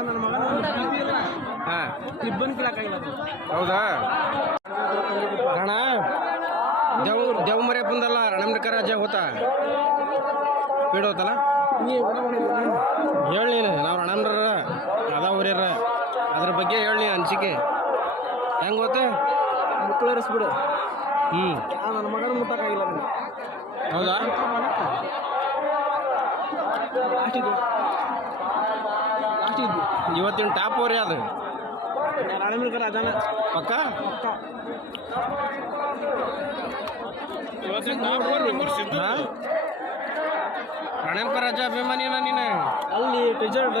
ನನ್ನ ಮಗನ ಹಾಂ ಇಬ್ಬನ್ ಕಿಲಾಕಾಗಿಲ್ಲ ಹೌದಾ ಅಣ್ಣ ದೇವ್ ಮರೆ ಬಂದಲ್ಲ ರಣಂಬಕ ರಾಜ ಹೋತಾ ಪೀಡ್ ಹೋತಲ್ಲ ಹೇಳಿ ನೀನು ನಾವು ರಣಂಬ್ರ ಅದ ಊರ್ಯಾರ ಅದ್ರ ಬಗ್ಗೆ ಹೇಳಿ ಅನ್ಸಿಕೆ ಹೆಂಗೆ ಗೊತ್ತ ಮುಕ್ಕಳರಿಸ್ಬಿಡು ಹ್ಞೂ ನನ್ನ ಮಗನ ಮುಟ್ಟಕ್ಕಾಗಿಲ್ಲ ಹೌದಾ ಲಾಸ್ಟ್ ಇದ್ದು ಇವತ್ತಿನ ಟಾಪ್ ಓರಿ ಅದು ರಣಂಬಕ ರಾಜನ ಪಕ್ಕ ಹಾಂ ರಣಂಬಕ ರಾಜ ಅಭಿಮಾನಿನ ನೀನು ಅಲ್ಲಿ ರಿಸಲ್ಟ್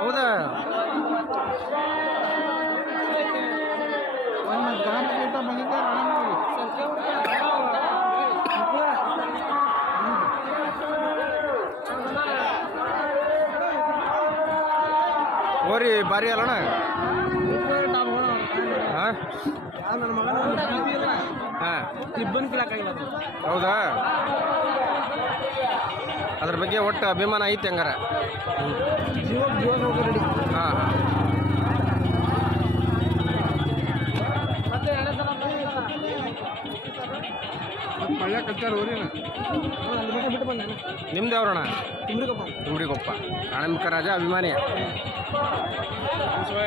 ಹೌದಾ ಓರಿ ಬಾರಿ ಅಲ್ಲಣ್ಣ ಹಾಂ ನನ್ನ ಮಗನ ಹಾಂ ಇಬ್ಬನ್ ಕಿಲಾಕಾಗಿಲ್ಲ ಹೌದಾ ಅದ್ರ ಬಗ್ಗೆ ಒಟ್ಟು ಅಭಿಮಾನ ಐತಿ ಹಂಗಾರ ಜೀವ ಹೋಗಿ ರೆಡಿ ಹಾಂ ಹಾಂ ಮಳ್ಳ ಕಚ್ಚಾರ ಊರಿನ ಬಿಟ್ಟು ಬಂದ ನಿಮ್ದು ಯಾವ್ರಣ್ಣ ತುಂಬ್ರಿಕೊಪ್ಪ ತುಮ್ರಿಗೊಪ್ಪ ರಣಂಬಕ ರಾಜ ಅಭಿಮಾನಿ